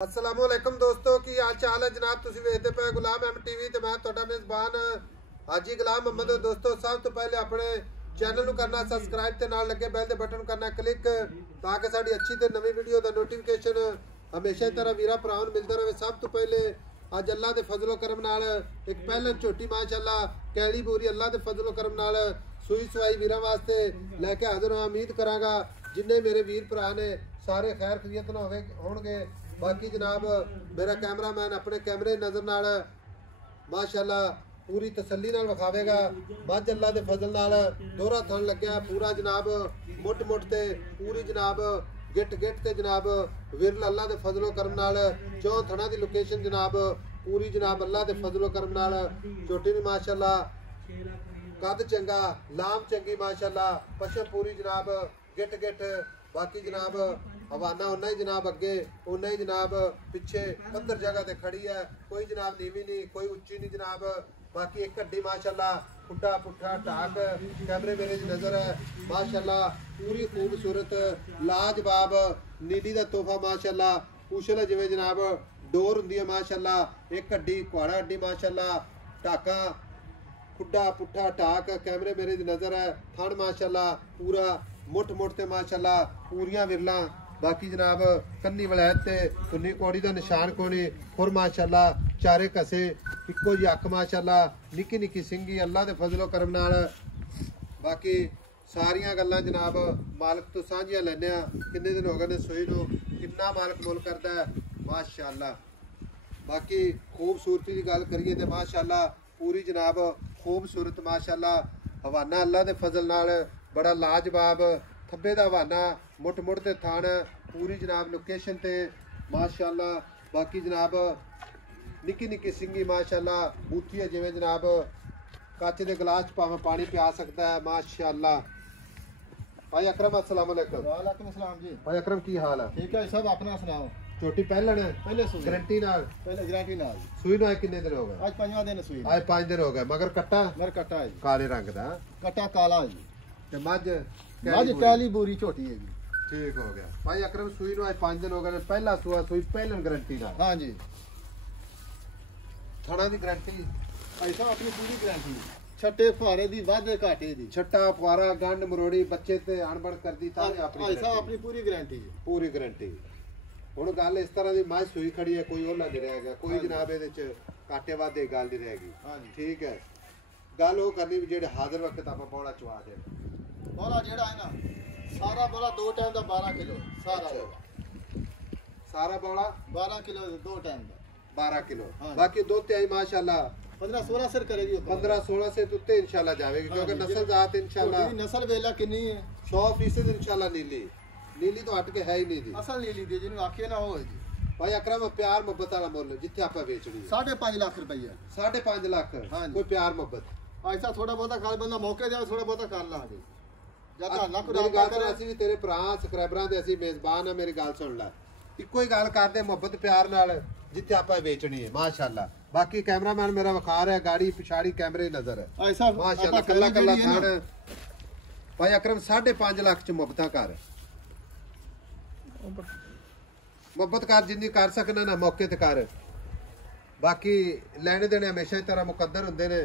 अस्सलामुअलैकुम दोस्तों की हाल चाल है जनाब। तुसी वेखदे पे गुलाम एम टीवी ते मैं तुहाडा मेज़बान हाजी गुलाम मोहम्मद। दोस्तों सब तो पहले अपने चैनल ਨੂੰ करना सबसक्राइब ते नाल लगे बैल दे बटन करना क्लिक ताकि साडी अच्छी ते नवी वीडियो दा नोटिफिकेशन हमेशा तरह वीरा भरावां नूं मिलदा रहे। सब तो पहले अज अल्लाह दे फजलो करम नाल एक पहलन झोटी माशाअल्लाह कैली पूरी अल्लाह दे फजलो करम नाल सूई सवाई वीरां वास्ते लैके हाज़र हां। उम्मीद करांगा जिन्ने मेरे वीर भरा ने सारे खैर खैरियत नाल होणगे। बाकी जनाब मेरा कैमरामैन अपने कैमरे नज़र नाल माशाअल्लाह पूरी तसल्ली नाल विखावेगा। मझ अल्लाह दे फजल नाल दोहरा थन लग्या पूरा जनाब मुट मुट ते पूरी जनाब गिट गिट ते जनाब विरल अल्लाह दे फजलो करम नाल चौ थना दी लोकेशन जनाब पूरी जनाब अल्लाह दे फजलो करम नाल छोटी नी माशाअल्लाह कद चंगा लाम चंगी माशाअल्लाह पशम पूरी जनाब गिट गिट। बाकी जनाब हवाना उन्ना ही जनाब अगे उन्ना ही जनाब पिछे पत्थर जगह ते खड़ी है। कोई जनाब नीवी नहीं कोई उच्ची नहीं जनाब। बाकी एक हड्डी माशाअल्लाह पुट्ठा पुट्ठा टाक कैमरे मेरे नज़र है माशाअल्लाह पूरी खूबसूरत लाजवाब नीली दा तोहफा माशाअल्लाह पूछल जिवें जनाब डोर हुंदी है माशाअल्लाह। एक हड्डी कुआड़ा हड्डी माशाअल्लाह टाका खुड्डा पुट्ठा टाक कैमरे मेरे नज़र है। थन माशाअल्लाह पूरा मुठ मुठ ते माशाअल्लाह पूरियां विरलां। बाकी जनाब कन्नी वलैत ते कुन्नी कौड़ी दा निशान कोनी खुर माशाअल्लाह चारे कसे इक्को जी अख माशाअल्लाह निक्की निक्की सिंगी अल्लाह दे फजलो करम नाल। बाकी सारियां गल्लां जनाब मालक तो सांझियां लैने आ। किन्ने दिन हो गए ने सोई नूं किन्ना मालक मुल करदा है माशाअल्लाह। बाकी खूबसूरती की गल करिए तो माशाअल्लाह पूरी जनाब खूबसूरत माशाअल्लाह हवाना अल्लाह दे फजल नाल बड़ा लाजवाब थब्बे दा हवाना मुट मुट ते थान पूरी जनाब लोकेशन ते माशाअल्लाह। बाकी जनाब निक्की निक्की सिंगी माशाअल्लाह बूथी है जिवें जनाब काचे दे गिलास भावें पानी पिया सकता है माशाअल्लाह। भाई अकरम अस्सलाम वालेकुम। वालेकुम अस्सलाम जी। भाई अकरम की हाल है? ठीक है सब अपना सुनाओ। छोटी पहलन पहले सुई गारंटी नाल पहले गारंटी नाल सूई ना कितने दिन हो गए? आज पांचवा दिन सुई आज 5 दिन हो गए। मगर कट्टा मर कट्टा है काले रंग दा कट्टा काला है जी ते मझ आज कैली बूरी छोटी है जी। ठीक हो गया भाई अकरम सूई नु आज 5 दिन हो गए। पहला सुआ सूई पहलन गारंटी नाल। हां जी थाना दी गारंटी ऐसा अपनी पूरी गारंटी छट्टे फारे दी वादे घाटे दी छट्टा फुआरा गंड मरोड़ी बच्चे ते अणबण कर दी तां अपनी ऐसा अपनी पूरी गारंटी पूरी गारंटी। हुण गल इस तरह दी मझ सूई खड़ी है कोई ओला नहीं रहेगा कोई जनाब इहदे च काटे वादे गल नहीं रहेगी। हां जी ठीक है गल वो करनी भी जेड़े हाजिर वक्त आपां बौला चवा दे बोला जेड़ा है ना सारा बोला दो टाइम दा 12 किलो सारा बौला 12 किलो दो टाइम दा 12 किलो। हाँ। बाकी दो ते आई माशाअल्लाह 15-16 सिर करेगी 15-16 से तुत्ते इंशाल्लाह जावेगी क्योंकि हाँ जी, नस्ल जात इंशाल्लाह नस्ल वेला कितनी है 100% इंशाल्लाह नीली नीली तो हट के है ही नहीं दी असल नीली दी जिन्हों आखिए ना हो जी। भाई अकरम प्यार मोहब्बत वाला मुल जिथे आपा बेचनी है 5.5 लाख रुपया 5.5 लाख हाँ जी। कोई प्यार मोहब्बत ऐसा थोड़ा बहुत कर बंदा मौके दे थोड़ा बहुत कर लांगे जदा लख मेरी रुपया गल सुन ਅਸੀਂ ਵੀ ਤੇਰੇ ਭਰਾ ਸਬਸਕ੍ਰਾਈਬਰਾਂ ਦੇ ਅਸੀਂ ਮੇਜ਼ਬਾਨ ਆ। ਮੇਰੀ ਗੱਲ ਸੁਣ ਲੈ ਇੱਕੋ ਹੀ ਗੱਲ ਕਰਦੇ ਮੁਹੱਬਤ ਪਿਆਰ ਨਾਲ ਜਿੱਥੇ ਆਪਾਂ ਵੇਚਣੀ ਹੈ ਮਾਸ਼ਾਅੱਲਾ। ਬਾਕੀ ਕੈਮਰਾਮੈਨ ਮੇਰਾ ਵਿਖਾ ਰਿਹਾ ਗਾੜੀ ਪਿਛਾੜੀ ਕੈਮਰੇ ਨਜ਼ਰ ਹੈ ऐसा ਮਾਸ਼ਾਅੱਲਾ ਕੱਲਾ ਕੱਲਾ ਥਾੜ। ਭਾਈ ਅਕਰਮ 5.5 ਲੱਖ ਚ ਮੁਹੱਬਤਾਂ ਕਰ ਮੁਹੱਬਤ ਕਰ ਜਿੰਨੀ ਕਰ ਸਕਣਾ ਨਾ ਮੌਕੇ ਤੇ ਕਰ। ਬਾਕੀ ਲੈਣੇ ਦੇਣੇ ਹਮੇਸ਼ਾ ਹੀ ਤਰ੍ਹਾਂ ਮੁਕੱਦਰ ਹੁੰਦੇ ਨੇ।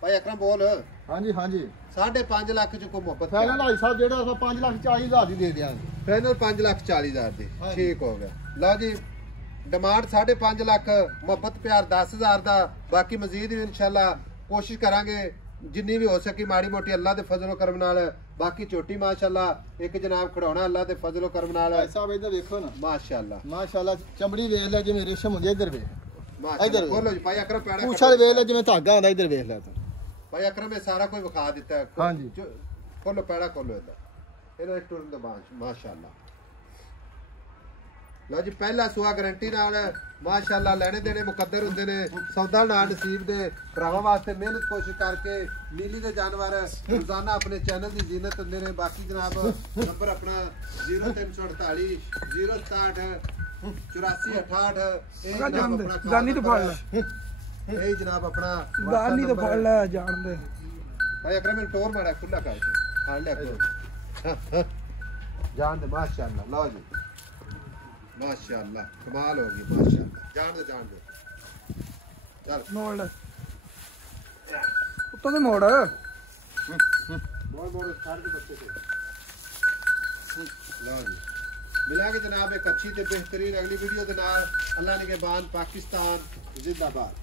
ਭਾਈ ਅਕਰਮ ਬੋਲ हाँ जी हाँ जी 5.5 ਲੱਖ ਚ ਕੋਈ ਮੁਹੱਬਤ फाइनल भाई साहब जेड़ा 5,40,000 दी दे दिया फाइनल 5,40,000 ਦੀ हाँ ਠੀਕ ਹੋ ਗਿਆ। ਲਓ ਜੀ ਡਿਮਾਂਡ 5.5 ਲੱਖ ਮੁਹੱਬਤ ਪਿਆਰ 10,000 ਦਾ। ਬਾਕੀ ਮਜ਼ੀਦ ਵੀ ਇਨਸ਼ਾਅੱਲਾ ਕੋਸ਼ਿਸ਼ ਕਰਾਂਗੇ ਜਿੰਨੀ ਵੀ ਹੋ ਸਕੀ ਮਾੜੀ ਮੋਟੀ ਅੱਲਾ ਦੇ ਫਜ਼ਲ ਕਰਮ ਨਾਲ। ਬਾਕੀ ਛੋਟੀ ਮਾਸ਼ਾਅੱਲਾ ਇੱਕ ਜਨਾਬ ਖੜਾਉਣਾ ਅੱਲਾ ਦੇ ਫਜ਼ਲ ਕਰਮ ਨਾਲ भाई साहब इधर देखो ना ਮਾਸ਼ਾਅੱਲਾ माशाल्लाह चमड़ी वेख ले जिवें रेशम ਹੁੰਦੀ इधर वे ਮਾਸ਼ਾਅੱਲਾ। ਬੋਲੋ ਜੀ ਭਾਈ ਅਕਰਮ ਪੈੜਾ पूछा वेख ले जिवें धागा ਹੁੰਦਾ इधर वेख ले तू ਭਾਈ ਅਕਰਮ ਇਹ ਸਾਰਾ ਕੋਈ ਵਿਖਾ ਦਿੱਤਾ ਹੈ। हाँ जी ਖੋਲੋ ਪੈੜਾ ਖੋਲੋ ਇਹਦਾ ਇਹਦਾ ਟੁਰਨ ਦਾ ਮਾਸ਼ਾਅੱਲਾ। ਲਓ ਜੀ ਪਹਿਲਾ ਸੁਆ ਗਾਰੰਟੀ ਨਾਲ ਮਾਸ਼ਾਅੱਲਾ ਲੈਣੇ ਦੇਣੇ ਮੁਕੱਦਰ ਹੁੰਦੇ ਨੇ ਸੌਦਾ ਨਾਲ ਨਸੀਬ ਦੇ ਭਰਾਵਾਂ ਵਾਸਤੇ ਮਿਹਨਤ ਕੋਸ਼ਿਸ਼ ਕਰਕੇ ਨੀਲੀ ਦੇ ਜਾਨਵਰ ਰੋਜ਼ਾਨਾ ਆਪਣੇ ਚੈਨਲ ਦੀ ਜ਼ੀਨਤ ਹੁੰਦੇ ਨੇ। ਬਾਕੀ ਜਨਾਬ ਨੰਬਰ ਆਪਣਾ 0348 067 8468 ਇਹ ਜਨਾਬ ਆਪਣਾ ਜਾਨੀ ਤੋਂ ਫੜ ਲੈ ਇਹ ਜਨਾਬ ਆਪਣਾ ਜਾਨੀ ਤੋਂ ਫੜ ਲੈ ਜਾਣ ਦੇ ਭਾਈ ਅਕਰਮ ਨੂੰ ਟੋਰ ਮਾੜਾ ਖੁੱਲਾ ਕਰਕੇ ਫੜ ਲਿਆ ਜਾਨ ਦੇ ਮਾਸ਼ਾਅੱਲਾ। ਲਓ ਜੀ माशाल्लाह कमाल होगी माशाल्लाह। जान दे चल मोड़ उत्तों से मोड़ बहुत स्टार्ट के बच्चे से लो जी मिलांगे जनाब एक अच्छी ते बेहतरीन अगली वीडियो के नाल। अल्लाह ने के बान पाकिस्तान जिंदाबाद।